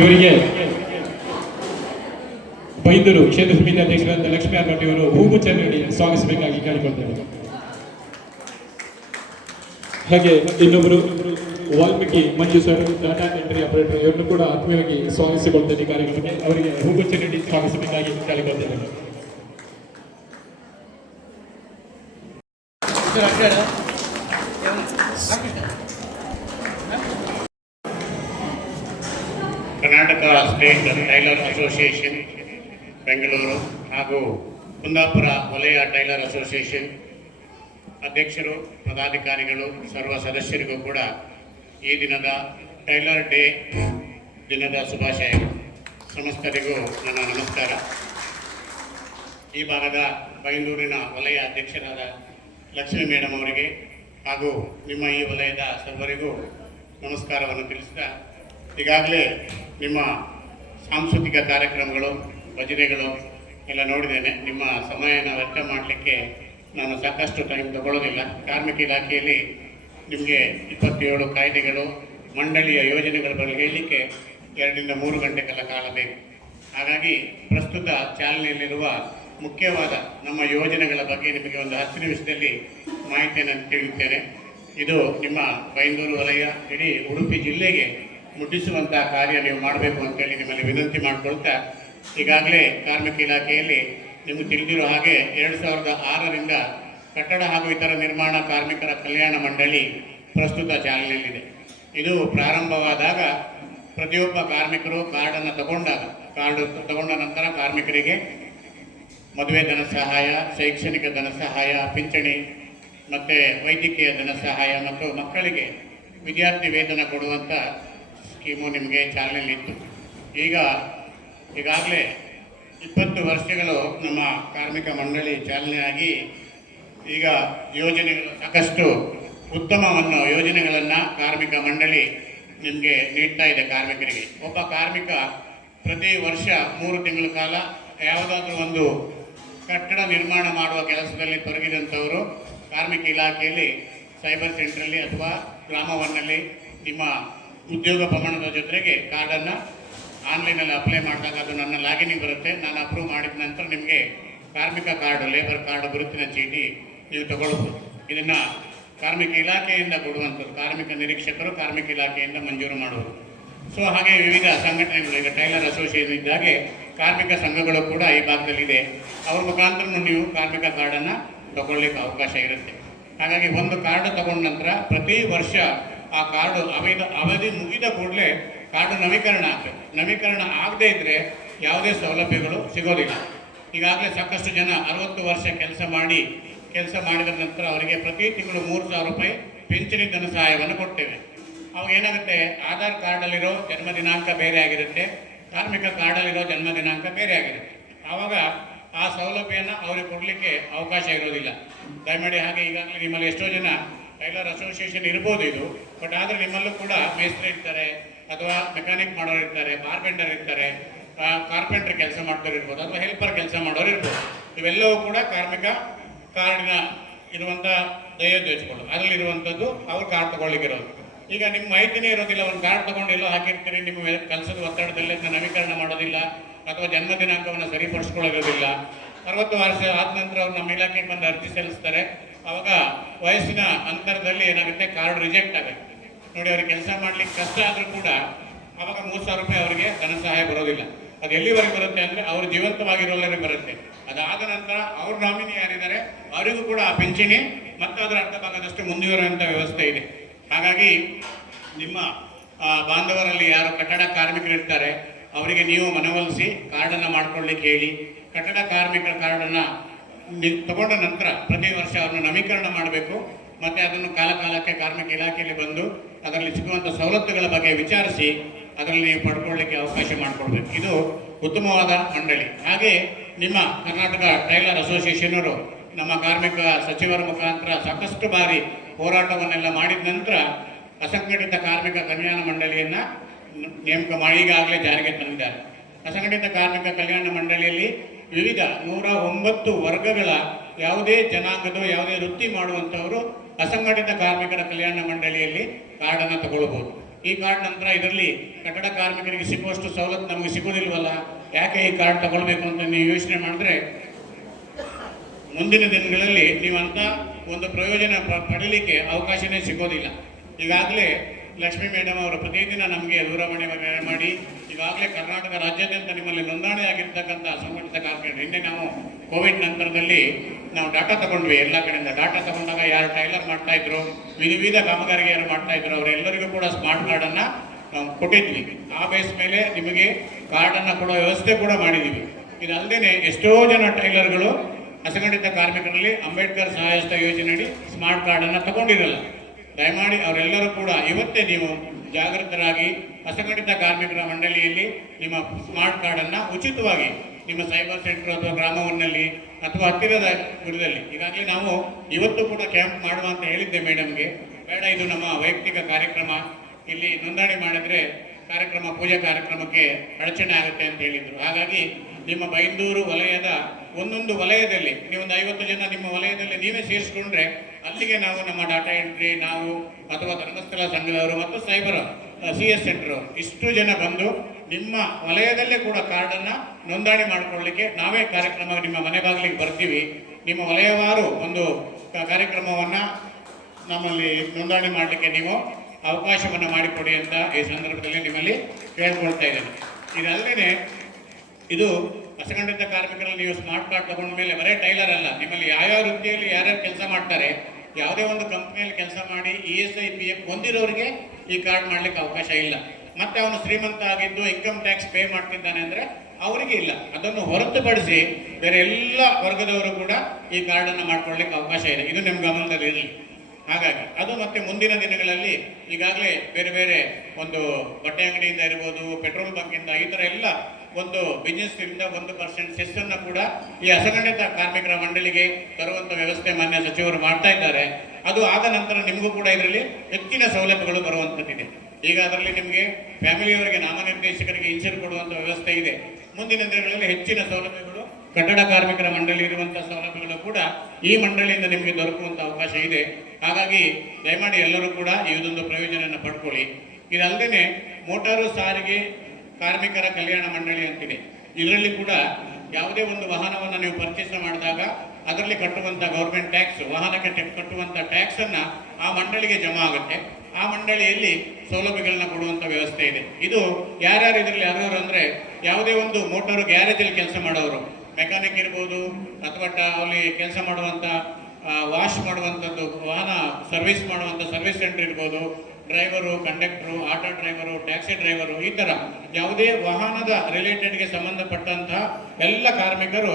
ಇವರಿಗೆ ಬೈಂದೂರು ಕ್ಷೇತ್ರ ಸಮಿತಿ ಅಧ್ಯಕ್ಷರಾದ ಲಕ್ಷ್ಮೀ ಆರ್ಭಟ್ ಇವರು ಹೂಗುಚ್ಛ ನೀಡಿ ಸ್ವಾಗತಿಸಬೇಕಾಗಿ ಕೇಳಿಕೊಳ್ತೇವೆ. ಹಾಗೆ ಇನ್ನೊಬ್ಬರು Valmiki Manju sir data entry operator ಇವರನ್ನು ಕೂಡ ಆತ್ಮೀಯವಾಗಿ ಸ್ವಾಗತಿಸಿಕೊಳ್ತೇನೆ ಕಾರ್ಯಕ್ರಮಕ್ಕೆ. ಅವರಿಗೆ ಹೂಗುಚ್ಛ ನೀಡಿ ಸ್ವಾಗತಿಸಬೇಕಾಗಿ ಕೇಳಿಕೊಳ್ತೇವೆ. Karnataka state tailor association Bengaluru ಹಾಗೂ ಕುಂದಾಪುರ ವಲಯ ಟೈಲರ್ ಅಸೋಸಿಯೇಷನ್ ಅಧ್ಯಕ್ಷರು, ಪದಾಧಿಕಾರಿಗಳು, ಸರ್ವ ಸದಸ್ಯರಿಗೂ ಕೂಡ ಈ ದಿನದ ಟೈಲರ್ ಡೇ ದಿನದ ಶುಭಾಶಯಗಳು. ಸಮಸ್ತರಿಗೂ ನನ್ನ ನಮಸ್ಕಾರ. ಈ ಭಾಗದ ಬೈಂದೂರಿನ ವಲಯ ಅಧ್ಯಕ್ಷರಾದ ಲಕ್ಷ್ಮೀ ಮೇಡಮ್ ಅವರಿಗೆ ಹಾಗೂ ನಿಮ್ಮ ಈ ವಲಯದ ಸರ್ವರಿಗೂ ನಮಸ್ಕಾರವನ್ನು ತಿಳಿಸ್ತಾ, ಈಗಾಗಲೇ ನಿಮ್ಮ ಸಾಂಸ್ಕೃತಿಕ ಕಾರ್ಯಕ್ರಮಗಳು, ಭಜನೆಗಳು ಎಲ್ಲ ನೋಡಿದ್ದೇನೆ. ನಿಮ್ಮ ಸಮಯನ ವ್ಯರ್ಥ ಮಾಡಲಿಕ್ಕೆ ನಾನು ಸಾಕಷ್ಟು ಟೈಮ್ ತಗೊಳ್ಳೋದಿಲ್ಲ. ಕಾರ್ಮಿಕ ಇಲಾಖೆಯಲ್ಲಿ ನಿಮಗೆ 27 ಕಾಯ್ದೆಗಳು, ಮಂಡಳಿಯ ಯೋಜನೆಗಳ ಬಗ್ಗೆ ಹೇಳಲಿಕ್ಕೆ 2 ರಿಂದ 3 ಗಂಟೆಗಳ ಕಾಲ ಬೇಕು. ಹಾಗಾಗಿ ಪ್ರಸ್ತುತ ಚಾಲನೆಯಲ್ಲಿರುವ ಮುಖ್ಯವಾದ ನಮ್ಮ ಯೋಜನೆಗಳ ಬಗ್ಗೆ ನಿಮಗೆ ಒಂದು 10 ನಿಮಿಷದಲ್ಲಿ ಮಾಹಿತಿಯನ್ನು ತಿಳಿಯುತ್ತೇನೆ. ಇದು ನಿಮ್ಮ ಬೈಂದೂರು ವಲಯ, ಇಡೀ ಉಡುಪಿ ಜಿಲ್ಲೆಗೆ ಮುಟ್ಟಿಸುವಂಥ ಕಾರ್ಯ ನೀವು ಮಾಡಬೇಕು ಅಂತೇಳಿ ನಿಮ್ಮಲ್ಲಿ ವಿನಂತಿ ಮಾಡಿಕೊಳ್ತಾ, ಈಗಾಗಲೇ ಕಾರ್ಮಿಕ ಇಲಾಖೆಯಲ್ಲಿ ನಿಮಗೆ ತಿಳಿದಿರೋ ಹಾಗೆ 2006ರಿಂದ ಕಟ್ಟಡ ಹಾಗೂ ಇತರ ನಿರ್ಮಾಣ ಕಾರ್ಮಿಕರ ಕಲ್ಯಾಣ ಮಂಡಳಿ ಪ್ರಸ್ತುತ ಚಾಲನೆಯಲ್ಲಿದೆ. ಇದು ಪ್ರಾರಂಭವಾದಾಗ ಪ್ರತಿಯೊಬ್ಬ ಕಾರ್ಮಿಕರು ಕಾರ್ಡನ್ನು ತಗೊಂಡ ನಂತರ ಕಾರ್ಮಿಕರಿಗೆ ಮದುವೆ ಧನ ಸಹಾಯ, ಶೈಕ್ಷಣಿಕ ಧನ ಸಹಾಯ, ಪಿಂಚಣಿ ಮತ್ತು ವೈದ್ಯಕೀಯ ಧನ ಸಹಾಯ ಮತ್ತು ಮಕ್ಕಳಿಗೆ ವಿದ್ಯಾರ್ಥಿ ವೇತನ ಕೊಡುವಂಥ ಸ್ಕೀಮು ನಿಮಗೆ ಚಾಲನೆಯಲ್ಲಿತ್ತು. ಈಗಾಗಲೇ 20 ವರ್ಷಗಳು ನಮ್ಮ ಕಾರ್ಮಿಕ ಮಂಡಳಿ ಚಾಲನೆಯಾಗಿ ಈಗ ಯೋಜನೆಗಳು ಸಾಕಷ್ಟು ಉತ್ತಮವನ್ನು ಯೋಜನೆಗಳನ್ನು ಕಾರ್ಮಿಕ ಮಂಡಳಿ ನಿಮಗೆ ನೀಡ್ತಾ ಇದೆ. ಕಾರ್ಮಿಕರಿಗೆ ಒಬ್ಬ ಕಾರ್ಮಿಕ ಪ್ರತಿ ವರ್ಷ 3 ತಿಂಗಳ ಕಾಲ ಯಾವುದಾದ್ರೂ ಒಂದು ಕಟ್ಟಡ ನಿರ್ಮಾಣ ಮಾಡುವ ಕೆಲಸದಲ್ಲಿ ತೊಡಗಿದಂಥವರು ಕಾರ್ಮಿಕ ಇಲಾಖೆಯಲ್ಲಿ ಸೈಬರ್ ಸೆಂಟ್ರಲ್ಲಿ ಅಥವಾ ಗ್ರಾಮವನ್ನಲ್ಲಿ ನಿಮ್ಮ ಉದ್ಯೋಗ ಪ್ರಮಾಣದ ಜೊತೆಗೆ ಕಾರ್ಡನ್ನು ಆನ್ಲೈನಲ್ಲಿ ಅಪ್ಲೈ ಮಾಡಿದಾಗ ಅದು ನನ್ನ ಲಾಗಿನಿಗೆ ಬರುತ್ತೆ. ನಾನು ಅಪ್ರೂವ್ ಮಾಡಿದ ನಂತರ ನಿಮಗೆ ಕಾರ್ಮಿಕ ಕಾರ್ಡು, ಲೇಬರ್ ಕಾರ್ಡು, ಗುರುತಿನ ಚೀಟಿ ನೀವು ತಗೊಳ್ಬೋದು. ಇದನ್ನು ಕಾರ್ಮಿಕ ಇಲಾಖೆಯಿಂದ ಕೊಡುವಂಥದ್ದು, ಕಾರ್ಮಿಕ ನಿರೀಕ್ಷಕರು ಕಾರ್ಮಿಕ ಇಲಾಖೆಯಿಂದ ಮಂಜೂರು ಮಾಡುವುದು. ಸೊ ಹಾಗೆ ವಿವಿಧ ಸಂಘಟನೆಗಳು, ಈಗ ಟೈಲರ್ ಅಸೋಸಿಯೇಷನ್ ಇದ್ದಾಗೆ ಕಾರ್ಮಿಕ ಸಂಘಗಳು ಕೂಡ ಈ ಭಾಗದಲ್ಲಿದೆ. ಅವ್ರ ಮುಖಾಂತರ ನೀವು ಕಾರ್ಮಿಕ ಕಾರ್ಡನ್ನು ತಗೊಳ್ಳಿಕ್ಕೆ ಅವಕಾಶ ಇರುತ್ತೆ. ಹಾಗಾಗಿ ಒಂದು ಕಾರ್ಡು ತಗೊಂಡ ನಂತರ ಪ್ರತಿ ವರ್ಷ ಆ ಕಾರ್ಡು ಅವಧಿ ಮುಗಿದ ಕೂಡಲೇ ಕಾರ್ಡು ನವೀಕರಣ ಆಗಬೇಕು. ನವೀಕರಣ ಆಗದೇ ಇದ್ದರೆ ಯಾವುದೇ ಸೌಲಭ್ಯಗಳು ಸಿಗೋದಿಲ್ಲ. ಈಗಾಗಲೇ ಸಾಕಷ್ಟು ಜನ 60 ವರ್ಷ ಕೆಲಸ ಮಾಡಿದ ನಂತರ ಅವರಿಗೆ ಪ್ರತಿ ತಿಂಗಳು 3,000 ರೂಪಾಯಿ ಪಿಂಚಣಿ ಧನ ಸಹಾಯವನ್ನು ಕೊಡ್ತೇವೆ. ಅವಾಗ ಏನಾಗುತ್ತೆ, ಆಧಾರ್ ಕಾರ್ಡಲ್ಲಿರೋ ಜನ್ಮ ದಿನಾಂಕ ಬೇರೆ ಆಗಿರುತ್ತೆ, ಕಾರ್ಮಿಕ ಕಾರ್ಡಲ್ಲಿರೋ ಜನ್ಮ ದಿನಾಂಕ ಬೇರೆ ಆಗಿರುತ್ತೆ. ಆವಾಗ ಆ ಸೌಲಭ್ಯನ ಅವ್ರಿಗೆ ಕೊಡಲಿಕ್ಕೆ ಅವಕಾಶ ಇರೋದಿಲ್ಲ. ದಯಮಾಡಿ ಹಾಗೆ ಈಗಾಗಲೇ ನಿಮ್ಮಲ್ಲಿ ಎಷ್ಟೋ ಜನ ಟೈಲರ್ ಅಸೋಸಿಯೇಷನ್ ಇರ್ಬೋದು ಇದು, ಬಟ್ ಆದರೆ ನಿಮ್ಮಲ್ಲೂ ಕೂಡ ಮೇಸ್ತ್ರಿ ಇರ್ತಾರೆ, ಅಥವಾ ಮೆಕ್ಯಾನಿಕ್ ಮಾಡೋರು ಇರ್ತಾರೆ, ಬಾರ್ಬೆಂಡರ್ ಇರ್ತಾರೆ, ಕಾರ್ಪೆಂಟ್ರ್ ಕೆಲಸ ಮಾಡೋರು ಇರ್ಬೋದು, ಅಥವಾ ಹೆಲ್ಪರ್ ಕೆಲಸ ಮಾಡೋರು ಇರ್ಬೋದು. ಇವೆಲ್ಲವೂ ಕೂಡ ಕಾರ್ಮಿಕ ಕಾರ್ಡಿನ ಇರುವಂಥ ದಯೋಜ್ಯೋತಿಗಳು, ಅದರಲ್ಲಿರುವಂಥದ್ದು ಅವ್ರು ಕಾರ್ಡ್ ತೊಗೊಳ್ಳಿಕ್ಕಿರೋದು. ಈಗ ನಿಮ್ಮ ಮಾಹಿತಿನೇ ಇರೋದಿಲ್ಲ, ಒಂದು ಕಾರ್ಡ್ ತೊಗೊಂಡೆಲ್ಲೋ ಹಾಕಿರ್ತೀರಿ, ನಿಮ್ಮ ಕೆಲಸದ ಒತ್ತಡದಲ್ಲಿ ನವೀಕರಣ ಮಾಡೋದಿಲ್ಲ ಅಥವಾ ಜನ್ಮ ದಿನಾಂಕವನ್ನು ಸರಿಪಡಿಸ್ಕೊಳ್ಳೋದಿಲ್ಲ. 60 ವರ್ಷ ಆದ ನಂತರ ಅವ್ರು ನಮ್ಮ ಇಲಾಖೆಗೆ ಬಂದು ಅರ್ಜಿ ಸಲ್ಲಿಸ್ತಾರೆ. ಆವಾಗ ವಯಸ್ಸಿನ ಅಂತರದಲ್ಲಿ ಏನಾಗುತ್ತೆ, ಕಾರ್ಡ್ ರಿಜೆಕ್ಟ್ ಆಗುತ್ತೆ. ನೋಡಿ, ಅವ್ರಿಗೆ ಕೆಲಸ ಮಾಡ್ಲಿಕ್ಕೆ ಕಷ್ಟ ಆದರೂ ಕೂಡ ಆವಾಗ 3,000 ರೂಪಾಯಿ ಅವರಿಗೆ ಧನ ಸಹಾಯ ಬರೋದಿಲ್ಲ. ಅದು ಎಲ್ಲಿವರೆಗೆ ಬರುತ್ತೆ ಅಂದರೆ ಅವರು ಜೀವಂತವಾಗಿರೋವರೆಗೆ ಬರುತ್ತೆ. ಅದಾದ ನಂತರ ಅವ್ರ ನಾಮಿನಿ ಯಾರಿದ್ದಾರೆ ಅವರಿಗೂ ಕೂಡ ಆ ಪಿಂಚಣಿ ಮತ್ತು ಅದರ ಅರ್ಧ ಭಾಗದಷ್ಟು ಮುಂದುವರಿಯುವಂಥ ವ್ಯವಸ್ಥೆ ಇದೆ. ಹಾಗಾಗಿ ನಿಮ್ಮ ಬಾಂಧವರಲ್ಲಿ ಯಾರು ಕಟ್ಟಡ ಕಾರ್ಮಿಕರಿರ್ತಾರೆ ಅವರಿಗೆ ನೀವು ಮನವೊಲಿಸಿ ಕಾರ್ಡನ್ನು ಮಾಡ್ಕೊಳ್ಳಿಕ್ಕೆ ಹೇಳಿ. ಕಟ್ಟಡ ಕಾರ್ಮಿಕರ ಕಾರ್ಡನ್ನು ತಗೊಂಡ ನಂತರ ಪ್ರತಿ ವರ್ಷ ಅವ್ರನ್ನ ನವೀಕರಣ ಮಾಡಬೇಕು. ಮತ್ತು ಅದನ್ನು ಕಾಲಕ್ಕೆ ಕಾರ್ಮಿಕ ಇಲಾಖೆಯಲ್ಲಿ ಬಂದು ಅದರಲ್ಲಿ ಸಿಗುವಂಥ ಸವಲತ್ತುಗಳ ಬಗ್ಗೆ ವಿಚಾರಿಸಿ ಅದರಲ್ಲಿ ನೀವು ಪಡ್ಕೊಳ್ಳಿಕ್ಕೆ ಅವಕಾಶ ಮಾಡಿಕೊಡ್ಬೇಕು. ಇದು ಉತ್ತಮವಾದ ಮಂಡಳಿ. ಹಾಗೆ ನಿಮ್ಮ ಕರ್ನಾಟಕ ಟೈಲರ್ ಅಸೋಸಿಯೇಷನರು ನಮ್ಮ ಕಾರ್ಮಿಕ ಸಚಿವರ ಮುಖಾಂತರ ಸಾಕಷ್ಟು ಬಾರಿ ಹೋರಾಟವನ್ನೆಲ್ಲ ಮಾಡಿದ ನಂತರ ಅಸಂಘಟಿತ ಕಾರ್ಮಿಕ ಕಲ್ಯಾಣ ಮಂಡಳಿಯನ್ನು ನೇಮಕ ಮಾಡಿ ಈಗಾಗಲೇ ಜಾರಿಗೆ ತಂದಿದ್ದಾರೆ. ಅಸಂಘಟಿತ ಕಾರ್ಮಿಕ ಕಲ್ಯಾಣ ಮಂಡಳಿಯಲ್ಲಿ ವಿವಿಧ 109 ವರ್ಗಗಳ ಯಾವುದೇ ಜನಾಂಗದ ಯಾವುದೇ ವೃತ್ತಿ ಮಾಡುವಂಥವರು ಅಸಂಘಟಿತ ಕಾರ್ಮಿಕರ ಕಲ್ಯಾಣ ಮಂಡಳಿಯಲ್ಲಿ ಕಾರ್ಡನ್ನು ತಗೊಳ್ಬೋದು. ಈ ಕಾರ್ಡ್ ನಂತರ ಇದರಲ್ಲಿ ಕಟ್ಟಡ ಕಾರ್ಮಿಕರಿಗೆ ಸಿಗುವಷ್ಟು ಸವಲತ್ತು ನಮಗೆ ಸಿಗೋದಿಲ್ವಲ್ಲ, ಯಾಕೆ ಈ ಕಾರ್ಡ್ ತಗೊಳ್ಬೇಕು ಅಂತ ನೀವು ಯೋಚನೆ ಮಾಡಿದ್ರೆ ಮುಂದಿನ ದಿನಗಳಲ್ಲಿ ನೀವಂತ ಒಂದು ಪ್ರಯೋಜನ ಪಡೀಲಿಕ್ಕೆ ಅವಕಾಶನೇ ಸಿಗೋದಿಲ್ಲ. ಈಗಾಗಲೇ ಲಕ್ಷ್ಮೀ ಮೇಡಮ್ ಅವರು ಪ್ರತಿದಿನ ನಮಗೆ ದೂರವಾಣಿ ಮಾಡಿ ಈಗಾಗಲೇ ಕರ್ನಾಟಕ ರಾಜ್ಯಾದ್ಯಂತ ನಿಮ್ಮಲ್ಲಿ ನೋಂದಣಿ ಆಗಿರ್ತಕ್ಕಂಥ ಅಸಂಘಟಿತ ಕಾರ್ಮಿಕರು, ಹಿಂದೆ ನಾವು ಕೋವಿಡ್ ನಂತರದಲ್ಲಿ ನಾವು ಡಾಟಾ ತಗೊಂಡ್ವಿ, ಎಲ್ಲ ಕಡೆಯಿಂದ ಡಾಟಾ ತಗೊಂಡಾಗ ಯಾರು ಟೈಲರ್ ಮಾಡ್ತಾ ಇದ್ರು, ವಿವಿಧ ಕಾಮಗಾರಿಗೆ ಯಾರು ಮಾಡ್ತಾ ಇದ್ರು ಅವರೆಲ್ಲರಿಗೂ ಕೂಡ ಸ್ಮಾರ್ಟ್ ಕಾರ್ಡನ್ನು ನಾವು ಕೊಟ್ಟಿದ್ವಿ. ಆ ಬೇಸ್ ಮೇಲೆ ನಿಮಗೆ ಕಾರ್ಡನ್ನು ಕೊಡೋ ವ್ಯವಸ್ಥೆ ಕೂಡ ಮಾಡಿದ್ದೀವಿ. ಇದಲ್ಲದೆ ಎಷ್ಟೋ ಜನ ಟೈಲರ್ಗಳು ಅಸಂಘಟಿತ ಕಾರ್ಮಿಕರಲ್ಲಿ ಅಂಬೇಡ್ಕರ್ ಸಹಾಯಸ್ತ ಯೋಜನೆಯಡಿ ಸ್ಮಾರ್ಟ್ ಕಾರ್ಡನ್ನು ತಗೊಂಡಿರಲ್ಲ. ದಯಮಾಡಿ ಅವರೆಲ್ಲರೂ ಕೂಡ ಇವತ್ತೇ ನೀವು ಜಾಗೃತರಾಗಿ ಅಸಂಘಟಿತ ಕಾರ್ಮಿಕರ ಮಂಡಳಿಯಲ್ಲಿ ನಿಮ್ಮ ಸ್ಮಾರ್ಟ್ ಕಾರ್ಡನ್ನು ಉಚಿತವಾಗಿ ನಿಮ್ಮ ಸೈಬರ್ ಸೆಂಟರ್ ಅಥವಾ ಗ್ರಾಮವನ್ನಲ್ಲಿ ಅಥವಾ ಹತ್ತಿರದ ಗುರುದಲ್ಲಿ, ಈಗಾಗಲೇ ನಾವು ಇವತ್ತು ಕೂಡ ಕ್ಯಾಂಪ್ ಮಾಡುವ ಅಂತ ಹೇಳಿದ್ದೆ ಮೇಡಮ್ಗೆ. ಬೇಡ, ಇದು ನಮ್ಮ ವೈಯಕ್ತಿಕ ಕಾರ್ಯಕ್ರಮ, ಇಲ್ಲಿ ನೋಂದಣಿ ಮಾಡಿದರೆ ಕಾರ್ಯಕ್ರಮ ಪೂಜಾ ಕಾರ್ಯಕ್ರಮಕ್ಕೆ ಅಡಚಣೆ ಆಗುತ್ತೆ ಅಂತ ಹೇಳಿದರು. ಹಾಗಾಗಿ ನಿಮ್ಮ ಬೈಂದೂರು ವಲಯದ ಒಂದೊಂದು ವಲಯದಲ್ಲಿ ನೀವೊಂದು 50 ಜನ ನಿಮ್ಮ ವಲಯದಲ್ಲಿ ನೀವೇ ಸೇರಿಸ್ಕೊಂಡ್ರೆ ಅಲ್ಲಿಗೆ ನಾವು ನಮ್ಮ ಡಾಟಾ ಎಂಟ್ರಿ ನಾವು ಅಥವಾ ಧರ್ಮಸ್ಥಳ ಸಂಘದವರು ಮತ್ತು ಸೈಬರ್ CS ಸೆಂಟರ್ ಇಷ್ಟು ಜನ ಬಂದು ನಿಮ್ಮ ವಲಯದಲ್ಲೇ ಕೂಡ ಕಾರ್ಡನ್ನು ನೋಂದಣಿ ಮಾಡಿಕೊಳ್ಳಲಿಕ್ಕೆ ನಾವೇ ಕಾರ್ಯಕ್ರಮ ನಿಮ್ಮ ಮನೆ ಬಾಗಿಲಿಗೆ ಬರ್ತೀವಿ. ನಿಮ್ಮ ವಲಯವಾರು ಒಂದು ಕಾರ್ಯಕ್ರಮವನ್ನು ನಮ್ಮಲ್ಲಿ ನೋಂದಣಿ ಮಾಡಲಿಕ್ಕೆ ನೀವು ಅವಕಾಶವನ್ನು ಮಾಡಿಕೊಡಿ ಅಂತ ಈ ಸಂದರ್ಭದಲ್ಲಿ ನಿಮ್ಮಲ್ಲಿ ಕೇಳ್ಕೊಳ್ತಾ ಇದ್ದೇನೆ. ಇದಲ್ಲದೆ ಇದು ಅಸಂಘಟಿತ ಕಾರ್ಮಿಕರಲ್ಲಿ ನೀವು ಸ್ಮಾರ್ಟ್ ಕಾರ್ಡ್ ತಗೊಂಡ ಮೇಲೆ ಬರೀ ಟೈಲರ್ ಅಲ್ಲ, ನಿಮ್ಮಲ್ಲಿ ಯಾವ್ಯಾವ ವೃತ್ತಿಯಲ್ಲಿ ಯಾರ್ಯಾರು ಕೆಲಸ ಮಾಡ್ತಾರೆ, ಯಾವುದೇ ಒಂದು ಕಂಪ್ನಿಯಲ್ಲಿ ಕೆಲಸ ಮಾಡಿ ESI PF ಹೊಂದಿರೋರಿಗೆ ಈ ಕಾರ್ಡ್ ಮಾಡಲಿಕ್ಕೆ ಅವಕಾಶ ಇಲ್ಲ. ಮತ್ತೆ ಅವನು ಶ್ರೀಮಂತ ಆಗಿದ್ದು ಇನ್ಕಮ್ ಟ್ಯಾಕ್ಸ್ ಪೇ ಮಾಡ್ತಿದ್ದಾನೆ ಅಂದರೆ ಅವರಿಗೆ ಇಲ್ಲ. ಅದನ್ನು ಹೊರತುಪಡಿಸಿ ಬೇರೆ ಎಲ್ಲ ವರ್ಗದವರು ಕೂಡ ಈ ಕಾರ್ಡನ್ನು ಮಾಡ್ಕೊಳ್ಳಿಕ್ಕೆ ಅವಕಾಶ ಇದೆ. ಇದು ನಿಮ್ಮ ಗಮನದಲ್ಲಿ ಇರಲಿ. ಹಾಗಾಗಿ ಅದು ಮತ್ತೆ ಮುಂದಿನ ದಿನಗಳಲ್ಲಿ ಈಗಾಗಲೇ ಬೇರೆ ಬೇರೆ ಒಂದು ಬಟ್ಟೆ ಅಂಗಡಿಯಿಂದ ಇರ್ಬೋದು, ಪೆಟ್ರೋಲ್ ಬಂಕಿಂದ, ಈ ಥರ ಎಲ್ಲ ಒಂದು ಬಿಸ್ನೆಸ್ನಿಂದ 1% ಸೆಸ್ಸನ್ನು ಕೂಡ ಈ ಅಸಂಘಟಿತ ಕಾರ್ಮಿಕರ ಮಂಡಳಿಗೆ ತರುವಂಥ ವ್ಯವಸ್ಥೆ ಮಾನ್ಯ ಸಚಿವರು ಮಾಡ್ತಾ ಇದ್ದಾರೆ. ಅದು ಆದ ನಂತರ ನಿಮಗೂ ಕೂಡ ಇದರಲ್ಲಿ ಹೆಚ್ಚಿನ ಸೌಲಭ್ಯಗಳು ಬರುವಂಥದ್ದಿದೆ. ಈಗ ಅದರಲ್ಲಿ ನಿಮಗೆ ಫ್ಯಾಮಿಲಿಯವರಿಗೆ ನಾಮನಿರ್ದೇಶಕರಿಗೆ ಇನ್ಶೂರ್ ಕೊಡುವಂಥ ವ್ಯವಸ್ಥೆ ಇದೆ. ಮುಂದಿನ ದಿನಗಳಲ್ಲಿ ಹೆಚ್ಚಿನ ಸೌಲಭ್ಯಗಳು ಕಟ್ಟಡ ಕಾರ್ಮಿಕರ ಮಂಡಳಿ ಇರುವಂಥ ಸೌಲಭ್ಯಗಳು ಕೂಡ ಈ ಮಂಡಳಿಯಿಂದ ನಿಮಗೆ ದೊರಕುವಂಥ ಅವಕಾಶ ಇದೆ. ಹಾಗಾಗಿ ದಯಮಾಡಿ ಎಲ್ಲರೂ ಕೂಡ ಇದೊಂದು ಪ್ರಯೋಜನವನ್ನು ಪಡ್ಕೊಳ್ಳಿ. ಇದಲ್ಲದೆ ಮೋಟಾರು ಸಾರಿಗೆ ಕಾರ್ಮಿಕರ ಕಲ್ಯಾಣ ಮಂಡಳಿ ಅಂತಿದೆ. ಇದರಲ್ಲಿ ಕೂಡ ಯಾವುದೇ ಒಂದು ವಾಹನವನ್ನು ನೀವು ಪರ್ಚೇಸ್ ಮಾಡಿದಾಗ ಅದರಲ್ಲಿ ಕಟ್ಟುವಂಥ ಗೌರ್ಮೆಂಟ್ ಟ್ಯಾಕ್ಸ್, ವಾಹನಕ್ಕೆ ಕಟ್ಟುವಂಥ ಟ್ಯಾಕ್ಸನ್ನು ಆ ಮಂಡಳಿಗೆ ಜಮಾ ಆಗುತ್ತೆ. ಆ ಮಂಡಳಿಯಲ್ಲಿ ಸೌಲಭ್ಯಗಳನ್ನ ಕೊಡುವಂಥ ವ್ಯವಸ್ಥೆ ಇದೆ. ಇದು ಯಾರ್ಯಾರು ಇದರಲ್ಲಿ ಅರ್ಹರು ಅಂದರೆ ಯಾವುದೇ ಒಂದು ಮೋಟಾರು ಗ್ಯಾರೇಜಲ್ಲಿ ಕೆಲಸ ಮಾಡೋರು, ಮೆಕ್ಯಾನಿಕ್ ಇರ್ಬೋದು, ಅಥವಾ ಅಲ್ಲಿ ಕೆಲಸ ಮಾಡುವಂಥ ವಾಶ್ ಮಾಡುವಂಥದ್ದು, ವಾಹನ ಸರ್ವಿಸ್ ಮಾಡುವಂಥ ಸರ್ವಿಸ್ ಸೆಂಟರ್ ಇರ್ಬೋದು, driver, conductor, auto driver, taxi driver, ಈ ಥರ ಯಾವುದೇ ವಾಹನದ ರಿಲೇಟೆಡ್ಗೆ ಸಂಬಂಧಪಟ್ಟಂತಹ ಎಲ್ಲ ಕಾರ್ಮಿಕರು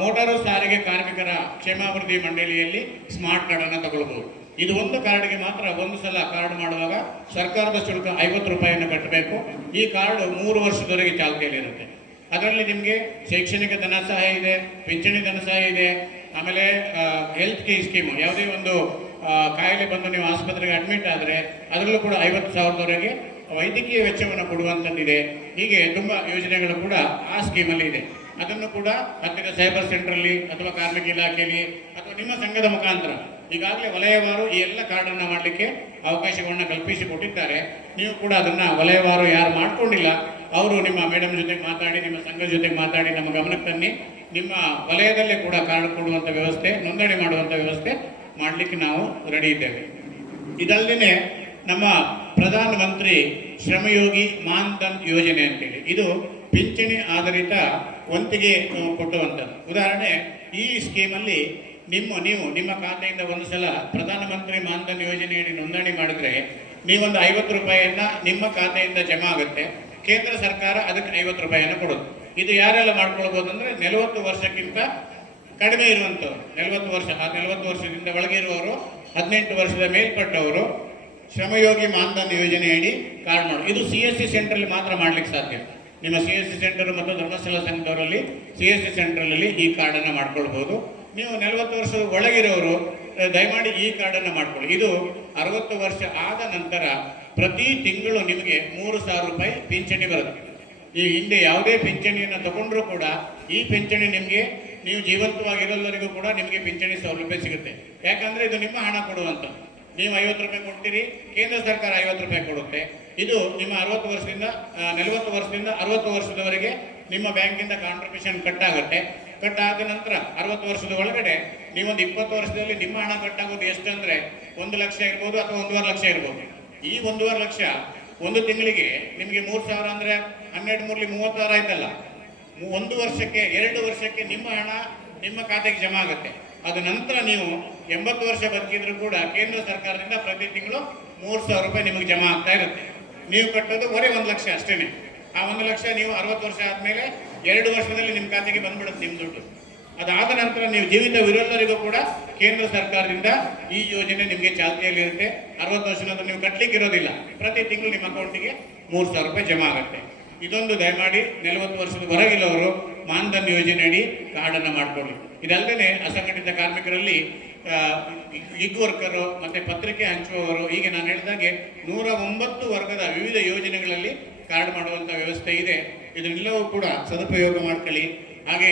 ಮೋಟಾರು ಸಾರಿಗೆ ಕಾರ್ಮಿಕರ ಕ್ಷೇಮಾಭಿವೃದ್ಧಿ ಮಂಡಳಿಯಲ್ಲಿ ಸ್ಮಾರ್ಟ್ ಕಾರ್ಡನ್ನು ತಗೊಳ್ಬೋದು. ಇದು ಒಂದು ಕಾರ್ಡ್ಗೆ ಮಾತ್ರ ಒಂದು ಸಲ ಕಾರ್ಡ್ ಮಾಡುವಾಗ ಸರ್ಕಾರದ ಶುಲ್ಕ 50 ರೂಪಾಯಿಯನ್ನು ಕಟ್ಟಬೇಕು. ಈ ಕಾರ್ಡ್ 3 ವರ್ಷದವರೆಗೆ ಚಾಲ್ತಿಯಲ್ಲಿರುತ್ತೆ. ಅದರಲ್ಲಿ ನಿಮಗೆ ಶೈಕ್ಷಣಿಕ ಧನ ಸಹಾಯ ಇದೆ, ಪಿಂಚಣಿ ಧನ ಸಹಾಯ ಇದೆ, ಆಮೇಲೆ ಹೆಲ್ತ್ ಕೇರ್ ಸ್ಕೀಮು, ಯಾವುದೇ ಒಂದು ಕಾಯಿಲೆ ಬಂದು ನೀವು ಆಸ್ಪತ್ರೆಗೆ ಅಡ್ಮಿಟ್ ಆದರೆ ಅದರಲ್ಲೂ ಕೂಡ 50,000ದವರೆಗೆ ವೈದ್ಯಕೀಯ ವೆಚ್ಚವನ್ನು ಕೊಡುವಂಥದ್ದಿದೆ. ಹೀಗೆ ತುಂಬ ಯೋಜನೆಗಳು ಕೂಡ ಆ ಸ್ಕೀಮಲ್ಲಿ ಇದೆ. ಅದನ್ನು ಕೂಡ ಹತ್ತಿರ ಸೈಬರ್ ಸೆಂಟ್ರಲ್ಲಿ ಅಥವಾ ಕಾರ್ಮಿಕ ಇಲಾಖೆಯಲ್ಲಿ ಅಥವಾ ನಿಮ್ಮ ಸಂಘದ ಮುಖಾಂತರ ಈಗಾಗಲೇ ವಲಯವಾರು ಈ ಎಲ್ಲ ಕಾರ್ಡನ್ನು ಮಾಡಲಿಕ್ಕೆ ಅವಕಾಶಗಳನ್ನು ಕಲ್ಪಿಸಿಕೊಟ್ಟಿದ್ದಾರೆ. ನೀವು ಕೂಡ ಅದನ್ನು ವಲಯವಾರು ಯಾರು ಮಾಡ್ಕೊಂಡಿಲ್ಲ ಅವರು ನಿಮ್ಮ ಮೇಡಮ್ ಜೊತೆಗೆ ಮಾತಾಡಿ, ನಿಮ್ಮ ಸಂಘದ ಜೊತೆಗೆ ಮಾತಾಡಿ ನಮ್ಮ ಗಮನಕ್ಕೆ ತನ್ನಿ. ನಿಮ್ಮ ವಲಯದಲ್ಲೇ ಕೂಡ ಕಾರ್ಡ್ ಕೊಡುವಂಥ ವ್ಯವಸ್ಥೆ, ನೋಂದಣಿ ಮಾಡುವಂಥ ವ್ಯವಸ್ಥೆ ಮಾಡಲಿಕ್ಕೆ ನಾವು ರೆಡಿ ಇದ್ದೇವೆ. ಇದಲ್ಲದೆ ನಮ್ಮ ಪ್ರಧಾನಮಂತ್ರಿ ಶ್ರಮಯೋಗಿ ಮಾನ್ಧನ್ ಯೋಜನೆ ಅಂತೇಳಿ, ಇದು ಪಿಂಚಣಿ ಆಧಾರಿತ ವಂತಿಗೆ ಕೊಟ್ಟುವಂಥದ್ದು. ಉದಾಹರಣೆ, ಈ ಸ್ಕೀಮಲ್ಲಿ ನೀವು ನಿಮ್ಮ ಖಾತೆಯಿಂದ ಒಂದು ಸಲ ಪ್ರಧಾನಮಂತ್ರಿ ಮಾನ್ಧನ್ ಯೋಜನೆಯಲ್ಲಿ ನೋಂದಣಿ ಮಾಡಿದರೆ ನೀವೊಂದು 50 ರೂಪಾಯಿಯನ್ನು ನಿಮ್ಮ ಖಾತೆಯಿಂದ ಜಮಾ ಆಗುತ್ತೆ. ಕೇಂದ್ರ ಸರ್ಕಾರ ಅದಕ್ಕೆ 50 ರೂಪಾಯಿಯನ್ನು ಕೊಡೋದು. ಇದು ಯಾರೆಲ್ಲ ಮಾಡ್ಕೊಳ್ಬೋದು ಅಂದರೆ 40 ವರ್ಷಕ್ಕಿಂತ ಕಡಿಮೆ ಇರುವಂಥವ್ರು, 40 ವರ್ಷದಿಂದ ಒಳಗೆ ಇರುವವರು, 18 ವರ್ಷದ ಮೇಲ್ಪಟ್ಟವರು ಶ್ರಮಯೋಗಿ ಮಾನ್ಧನ್ ಯೋಜನೆಯಡಿ ಕಾರ್ಡ್ ಮಾಡಿ. ಇದು CSC ಸೆಂಟ್ರಲ್ಲಿ ಮಾತ್ರ ಮಾಡಲಿಕ್ಕೆ ಸಾಧ್ಯ. ನಿಮ್ಮ CSC ಸೆಂಟರ್ ಮತ್ತು ಧರ್ಮಸ್ಥಳ ಸಂಘದವರಲ್ಲಿ CSC ಸೆಂಟ್ರಲ್ಲಿ ಈ ಕಾರ್ಡನ್ನು ಮಾಡ್ಕೊಳ್ಬೋದು. ನೀವು 40 ವರ್ಷದ ಒಳಗಿರೋರು ದಯಮಾಡಿ ಈ ಕಾರ್ಡನ್ನು ಮಾಡ್ಕೊಳ್ಳಿ. ಇದು 60 ವರ್ಷ ಆದ ನಂತರ ಪ್ರತಿ ತಿಂಗಳು ನಿಮಗೆ 3,000 ರೂಪಾಯಿ ಪಿಂಚಣಿ ಬರುತ್ತೆ. ಈ ಹಿಂದೆ ಯಾವುದೇ ಪಿಂಚಣಿಯನ್ನು ತಗೊಂಡ್ರೂ ಕೂಡ ಈ ಪಿಂಚಣಿ ನಿಮಗೆ, ನೀವು ಜೀವಂತವಾಗಿರೋಲ್ಲರಿಗೂ ಕೂಡ ನಿಮಗೆ ಪಿಂಚಣಿ ಸೌಲಭ್ಯ ಸಿಗುತ್ತೆ. ಯಾಕಂದರೆ ಇದು ನಿಮ್ಮ ಹಣ ಕೊಡುವಂಥದ್ದು. ನೀವು 50 ರೂಪಾಯಿ ಕೊಡ್ತೀರಿ, ಕೇಂದ್ರ ಸರ್ಕಾರ 50 ರೂಪಾಯಿ ಕೊಡುತ್ತೆ. ಇದು ನಿಮ್ಮ 60 ವರ್ಷದಿಂದ 40 ವರ್ಷದಿಂದ 60 ವರ್ಷದವರೆಗೆ ನಿಮ್ಮ ಬ್ಯಾಂಕಿಂದ ಕಾಂಟ್ರಿಬ್ಯೂಷನ್ ಕಟ್ಟಾಗುತ್ತೆ. ಕಟ್ಟಾದ ನಂತರ 60 ವರ್ಷದ ಒಳಗಡೆ ನೀವೊಂದು 20 ವರ್ಷದಲ್ಲಿ ನಿಮ್ಮ ಹಣ ಕಟ್ಟಾಗೋದು ಎಷ್ಟು ಅಂದರೆ 1 ಲಕ್ಷ ಇರ್ಬೋದು ಅಥವಾ 1.5 ಲಕ್ಷ ಇರ್ಬೋದು. ಈ 1.5 ಲಕ್ಷ ಒಂದು ತಿಂಗಳಿಗೆ ನಿಮಗೆ 3,000 ಅಂದರೆ 12 ಮೂರ್ಲಿ 30,000 ಆಯ್ತಲ್ಲ. 1 ವರ್ಷಕ್ಕೆ 2 ವರ್ಷಕ್ಕೆ ನಿಮ್ಮ ಹಣ ನಿಮ್ಮ ಖಾತೆಗೆ ಜಮಾ ಆಗುತ್ತೆ. ಅದ ನಂತರ ನೀವು 80 ವರ್ಷ ಬದುಕಿದ್ರು ಕೂಡ ಕೇಂದ್ರ ಸರ್ಕಾರದಿಂದ ಪ್ರತಿ ತಿಂಗಳು 3,000 ರೂಪಾಯಿ ನಿಮಗೆ ಜಮಾ ಆಗ್ತಾ ಇರುತ್ತೆ. ನೀವು ಕಟ್ಟೋದು ಬರೀ 1 ಲಕ್ಷ ಅಷ್ಟೇನೆ. ಆ 1 ಲಕ್ಷ ನೀವು 60 ವರ್ಷ ಆದಮೇಲೆ 2 ವರ್ಷದಲ್ಲಿ ನಿಮ್ಮ ಖಾತೆಗೆ ಬಂದ್ಬಿಡುತ್ತೆ ನಿಮ್ಮ ದುಡ್ಡು. ಅದಾದ ನಂತರ ನೀವು ಜೀವಿತವಿರೋಲ್ಲರಿಗೂ ಕೂಡ ಕೇಂದ್ರ ಸರ್ಕಾರದಿಂದ ಈ ಯೋಜನೆ ನಿಮಗೆ ಚಾಲ್ತಿಯಲ್ಲಿರುತ್ತೆ. 60 ವರ್ಷ ನಂತರ ನೀವು ಕಟ್ಟಲಿಕ್ಕೆ ಇರೋದಿಲ್ಲ. ಪ್ರತಿ ತಿಂಗಳು ನಿಮ್ಮ ಅಕೌಂಟಿಗೆ 3,000 ರೂಪಾಯಿ ಜಮಾ ಆಗುತ್ತೆ. ಇದೊಂದು ದಯಮಾಡಿ 40 ವರ್ಷದ ಹೊರಗಿಲ್ಲವರು ಮಾನ್ಧನ್ ಯೋಜನೆ ಅಡಿ ಕಾರ್ಡನ್ನು ಮಾಡಿಕೊಳ್ಳಿ. ಇದಲ್ಲದೆ ಅಸಂಘಟಿತ ಕಾರ್ಮಿಕರಲ್ಲಿ ಗಿಗ್ ವರ್ಕರು ಮತ್ತು ಪತ್ರಿಕೆ ಹಂಚುವವರು, ಹೀಗೆ ನಾನು ಹೇಳಿದಾಗೆ 109 ವರ್ಗದ ವಿವಿಧ ಯೋಜನೆಗಳಲ್ಲಿ ಕಾರ್ಡ್ ಮಾಡುವಂಥ ವ್ಯವಸ್ಥೆ ಇದೆ. ಇದನ್ನೆಲ್ಲವೂ ಕೂಡ ಸದುಪಯೋಗ ಮಾಡ್ಕೊಳ್ಳಿ. ಹಾಗೆ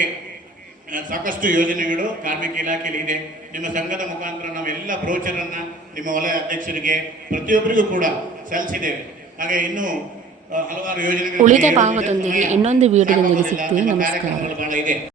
ಸಾಕಷ್ಟು ಯೋಜನೆಗಳು ಕಾರ್ಮಿಕ ಇಲಾಖೆಯಲ್ಲಿ ಇದೆ. ನಿಮ್ಮ ಸಂಘದ ಮುಖಾಂತರ ನಾವೆಲ್ಲ ಬ್ರೋಚರನ್ನು ನಿಮ್ಮ ವಲಯ ಅಧ್ಯಕ್ಷರಿಗೆ ಪ್ರತಿಯೊಬ್ಬರಿಗೂ ಕೂಡ ಸಲ್ಲಿಸಿದ್ದೇವೆ. ಹಾಗೆ ಇನ್ನೂ ಹಲವಾರು ಯೋಜನೆಗಳು ಉಳಿದ ಭಾಗದೊಂದಿಗೆ ಇನ್ನೊಂದು ವಿಡಿಯೋದೊಂದಿಗೆ ಸಿಗ್ತೀವಿ. ನಮಸ್ಕಾರ. ಕಾರ್ಯಕ್ರಮಗಳು ಬಹಳ ಇದೆ.